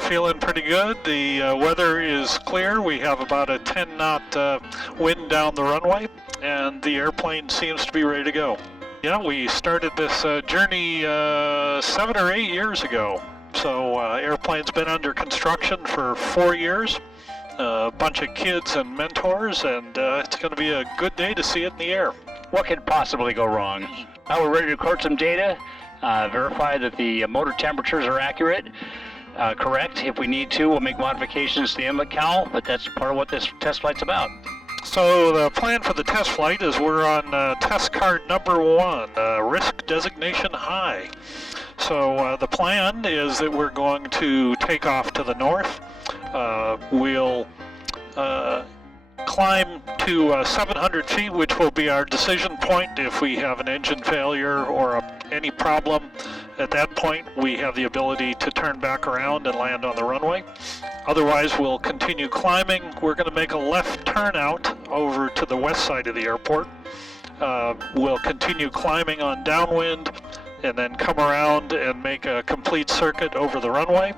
Feeling pretty good. The weather is clear. We have about a 10-knot wind down the runway, and the airplane seems to be ready to go. Yeah, we started this journey 7 or 8 years ago. So airplane's been under construction for 4 years. A bunch of kids and mentors, and it's going to be a good day to see it in the air. What could possibly go wrong? Now we're ready to record some data, verify that the motor temperatures are accurate, correct. If we need to, we'll make modifications to the inlet cowl, but that's part of what this test flight's about. So the plan for the test flight is we're on test card number 1, risk designation high. So the plan is that we're going to take off to the north. We'll climb to 700 feet, which will be our decision point if we have an engine failure or any problem. At that point, we have the ability to turn back around and land on the runway. Otherwise, we'll continue climbing. We're going to make a left turn out over to the west side of the airport. We'll continue climbing on downwind and then come around and make a complete circuit over the runway.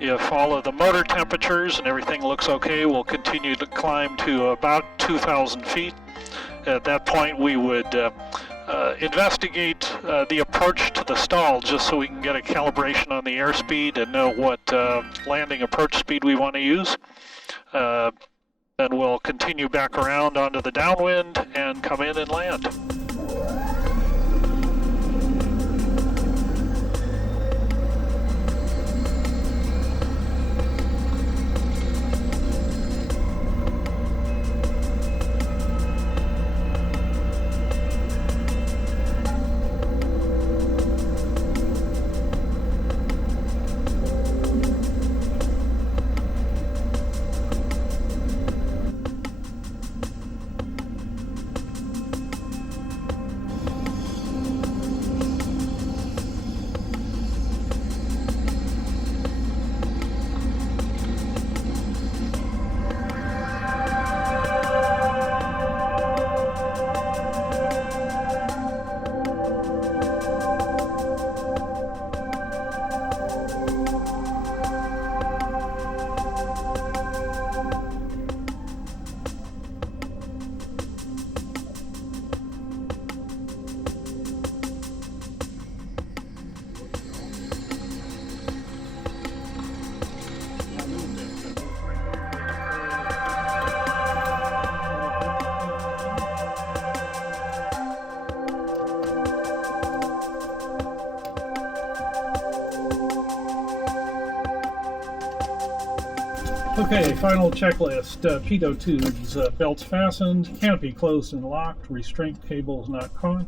If all of the motor temperatures and everything looks okay, we'll continue to climb to about 2,000 feet. At that point, we would investigate the approach to the stall just so we can get a calibration on the airspeed and know what landing approach speed we want to use. Then we'll continue back around onto the downwind and come in and land. Okay, final checklist. Pitot tubes, belts fastened, canopy closed and locked, restraint cables not caught.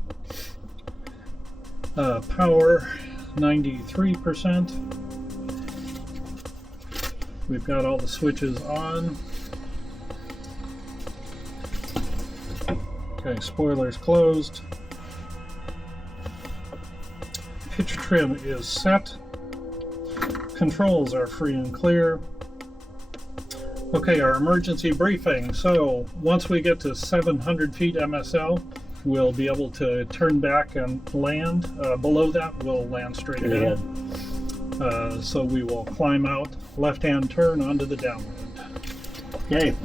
Power, 93%. We've got all the switches on. Okay, spoilers closed. Pitch trim is set. Controls are free and clear. Okay, our emergency briefing. So once we get to 700 feet MSL, we'll be able to turn back and land. Below that, we'll land straight ahead. So we will climb out, left-hand turn onto the downwind. Okay.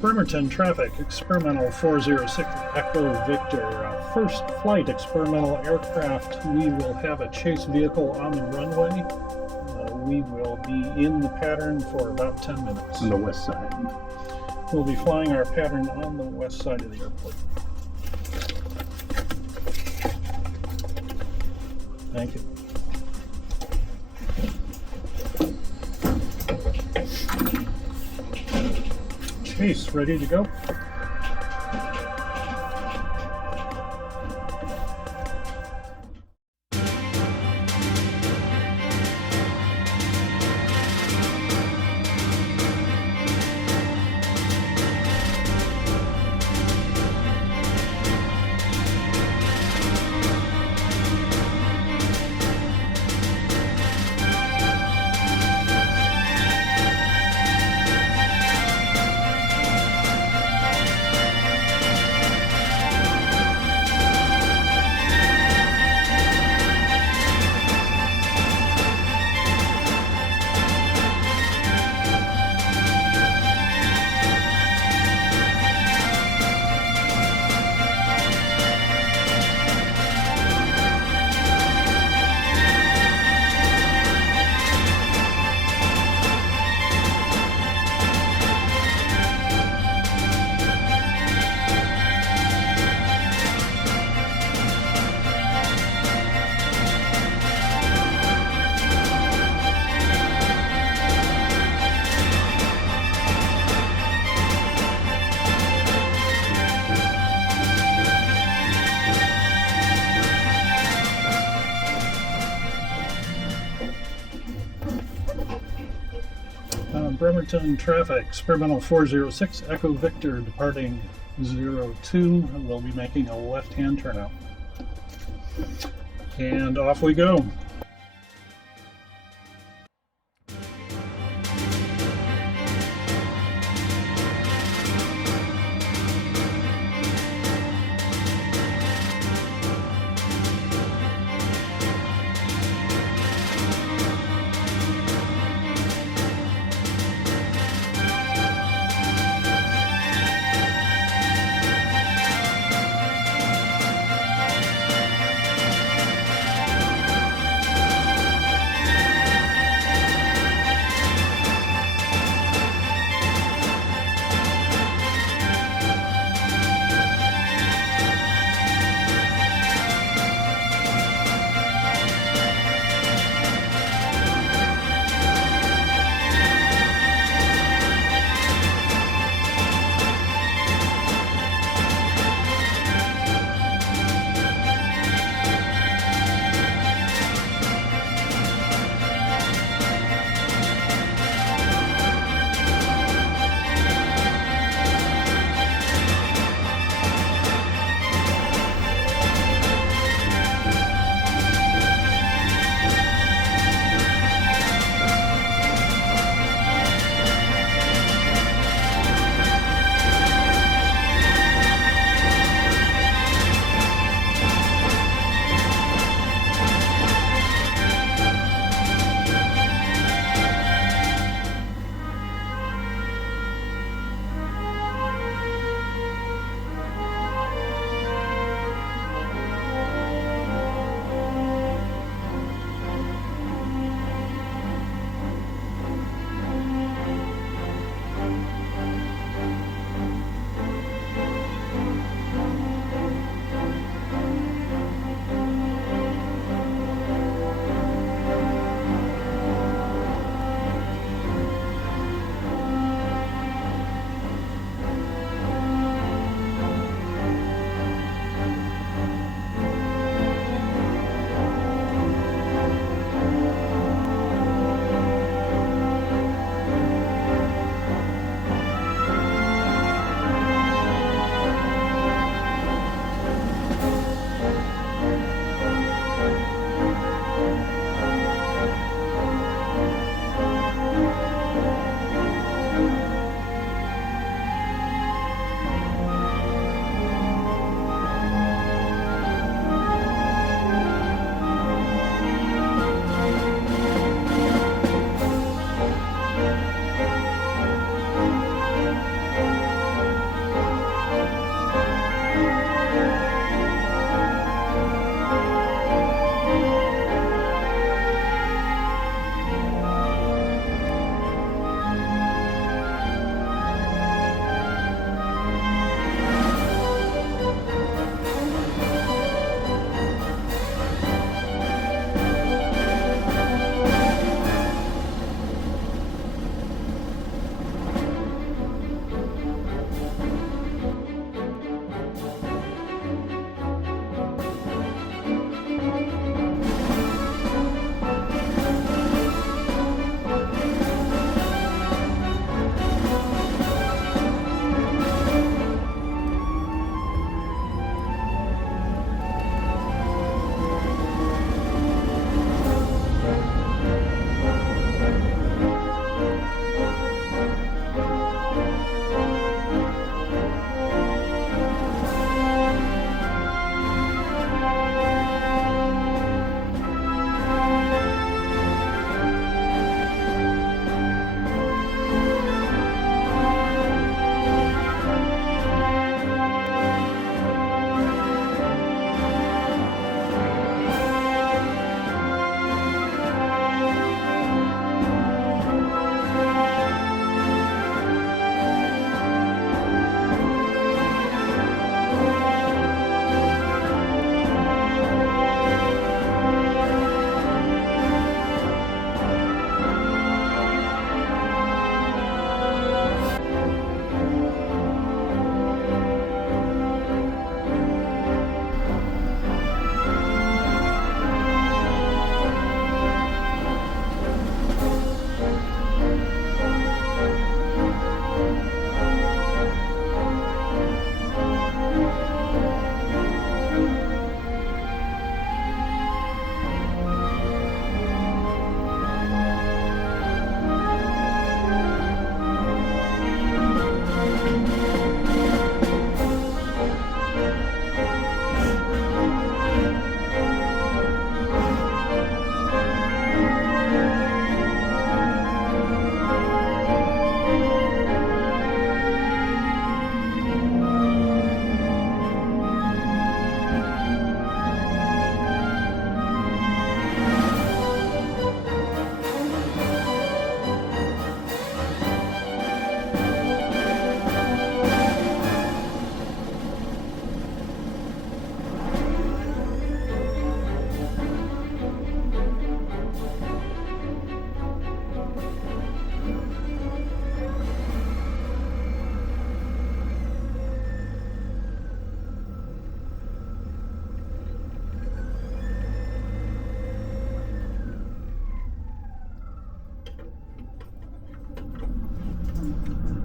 Bremerton traffic, experimental 406 Echo Victor. First flight experimental aircraft. We will have a chase vehicle on the runway. We will be in the pattern for about 10 minutes. On the west side. We'll be flying our pattern on the west side of the airport. Thank you. Chase, ready to go? Fullerton traffic, experimental 406 Echo Victor departing 02. We'll be making a left-hand turnout. And off we go.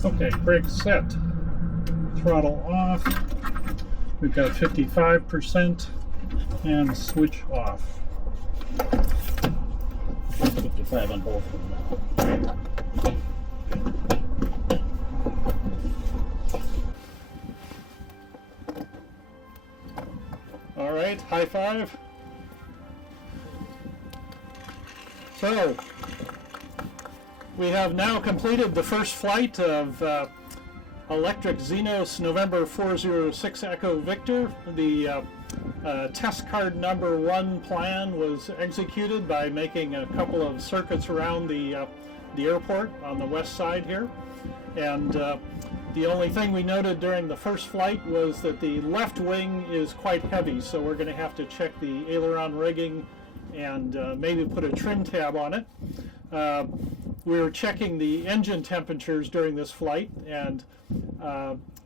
Okay, brakes set. Throttle off. We've got 55% and switch off. 55 on both of them. All right, high five. So, we have now completed the first flight of electric Xenos November 406 Echo Victor. The test card number 1 plan was executed by making a couple of circuits around the airport on the west side here. And the only thing we noted during the first flight was that the left wing is quite heavy, so we're going to have to check the aileron rigging and maybe put a trim tab on it. We were checking the engine temperatures during this flight and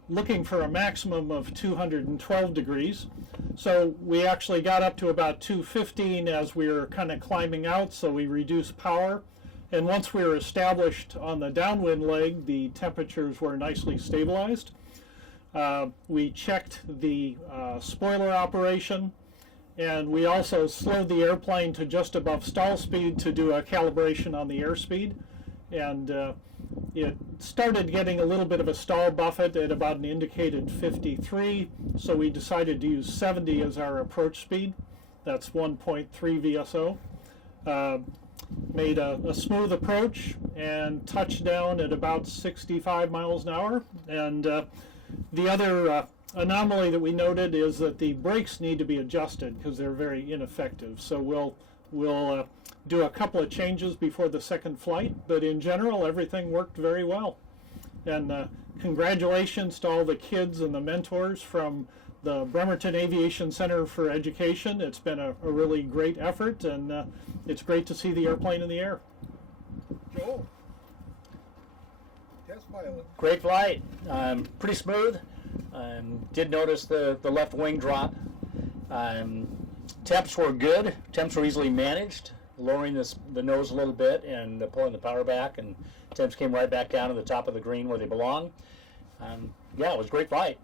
looking for a maximum of 212 degrees. So we actually got up to about 215 as we were kind of climbing out, so we reduced power. And once we were established on the downwind leg, the temperatures were nicely stabilized. We checked the spoiler operation, and we also slowed the airplane to just above stall speed to do a calibration on the airspeed. And it started getting a little bit of a stall buffet at about an indicated 53, so we decided to use 70 as our approach speed. That's 1.3 VSO. Made a smooth approach and touched down at about 65 miles an hour. And the other anomaly that we noted is that the brakes need to be adjusted because they're very ineffective. So we'll do a couple of changes before the second flight, but in general everything worked very well. And congratulations to all the kids and the mentors from the Bremerton Aviation Center for Education. It's been a really great effort, and it's great to see the airplane in the air. Joel, test pilot. Great flight, pretty smooth. Did notice the left wing drop. Temps were good. Temps were easily managed, lowering the nose a little bit and pulling the power back, and temps came right back down to the top of the green where they belong. Yeah, it was a great flight.